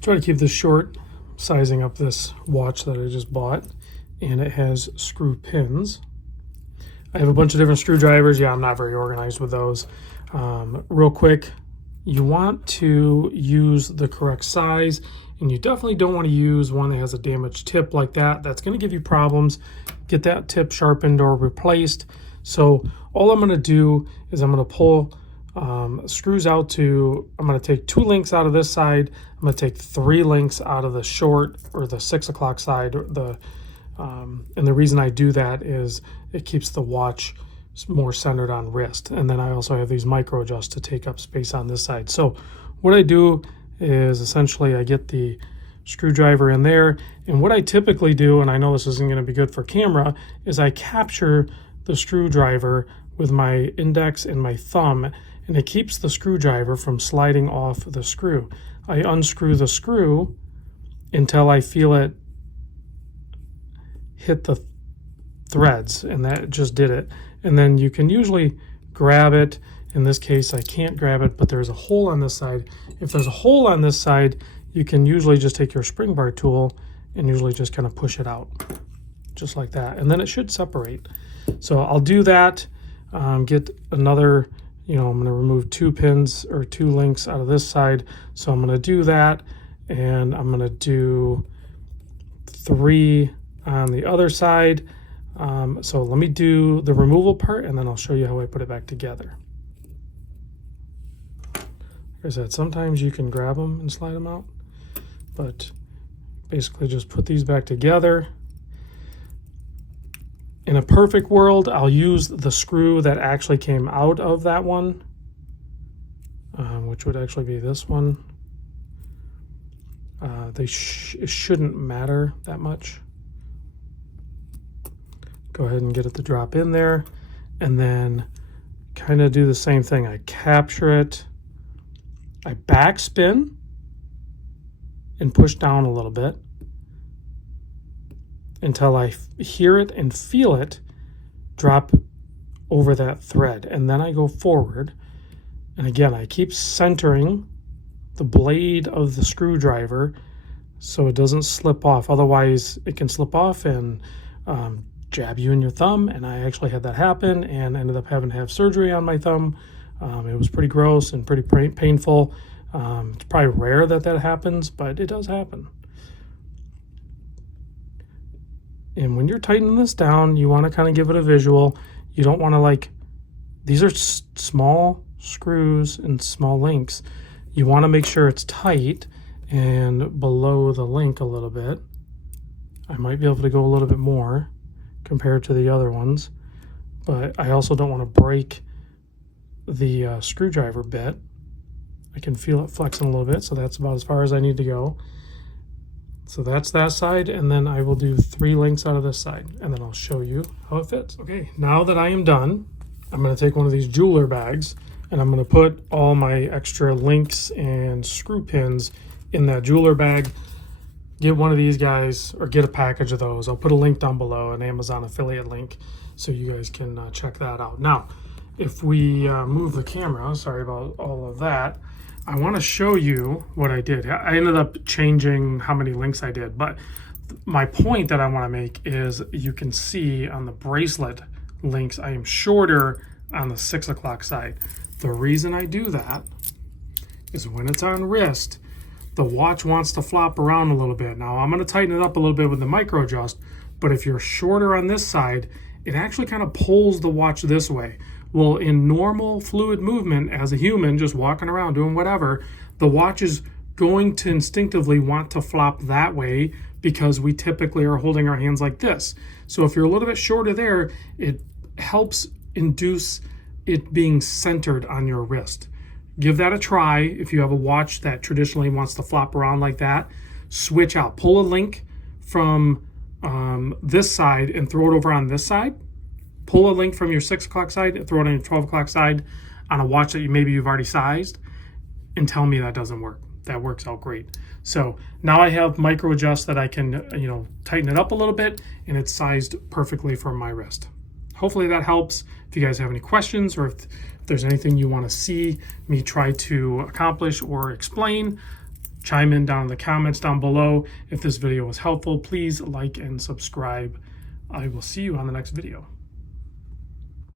Try to keep this short, sizing up this watch that I just bought, and it has screw pins. I have a bunch of different screwdrivers. Yeah, I'm not very organized with those. Real quick, you want to use the correct size, and you definitely don't want to use one that has a damaged tip like that. That's going to give you problems. Get that tip sharpened or replaced. So all I'm going to do is I'm going to pull screws out to, I'm going to take 2 links out of this side. I'm going to take 3 links out of the short or the 6 o'clock side. And the reason I do that is it keeps the watch more centered on wrist. And then I also have these micro adjusts to take up space on this side. So what I do is essentially I get the screwdriver in there, and what I typically do, and I know this isn't going to be good for camera, is I capture the screwdriver with my index and my thumb, and it keeps the screwdriver from sliding off the screw. I unscrew the screw until I feel it hit the threads, and that just did it. And then you can usually grab it. In this case, I can't grab it, but there's a hole on this side. If there's a hole on this side, you can usually just take your spring bar tool and usually just kind of push it out, just like that. And then it should separate. So I'll do that, get another, I'm going to remove 2 pins or 2 links out of this side. So I'm going to do that, and I'm going to do 3 on the other side. So let me do the removal part, and then I'll show you how I put it back together. Like I said, sometimes you can grab them and slide them out, but basically just put these back together. In a perfect world, I'll use the screw that actually came out of that one, which would actually be this one. It shouldn't matter that much. Go ahead and get it to drop in there, and then kind of do the same thing. I capture it, I backspin and push down a little bit until I hear it and feel it drop over that thread. And then I go forward, and again, I keep centering the blade of the screwdriver so it doesn't slip off. Otherwise, it can slip off and jab you in your thumb, and I actually had that happen and ended up having to have surgery on my thumb. It was pretty gross and pretty painful. It's probably rare that happens, but it does happen. And when you're tightening this down, you want to kind of give it a visual. You don't want to these are small screws and small links. You want to make sure it's tight and below the link a little bit. I might be able to go a little bit more compared to the other ones, but I also don't want to break the screwdriver bit. I can feel it flexing a little bit, so that's about as far as I need to go. So that's that side, and then I will do 3 links out of this side, and then I'll show you how it fits. Okay, now that I am done, I'm going to take one of these jeweler bags, and I'm going to put all my extra links and screw pins in that jeweler bag. Get one of these guys, or get a package of those. I'll put a link down below, an Amazon affiliate link, so you guys can check that out. Now, if we move the camera, sorry about all of that, I want to show you what I did. I ended up changing how many links I did, but my point that I want to make is you can see on the bracelet links, I am shorter on the 6 o'clock side. The reason I do that is when it's on wrist, the watch wants to flop around a little bit. Now I'm going to tighten it up a little bit with the micro adjust, but if you're shorter on this side, it actually kind of pulls the watch this way. Well, in normal fluid movement as a human, just walking around doing whatever, the watch is going to instinctively want to flop that way because we typically are holding our hands like this. So if you're a little bit shorter there, it helps induce it being centered on your wrist. Give that a try. If you have a watch that traditionally wants to flop around like that, switch out. Pull a link from this side and throw it over on this side. Pull a link from your 6 o'clock side and throw it on your 12 o'clock side on a watch that you've already sized, and tell me that doesn't work. That works out great. So now I have micro adjust that I can tighten it up a little bit, and it's sized perfectly for my wrist. Hopefully that helps. If you guys have any questions, or if there's anything you want to see me try to accomplish or explain, chime in down in the comments down below. If this video was helpful, please like and subscribe. I will see you on the next video.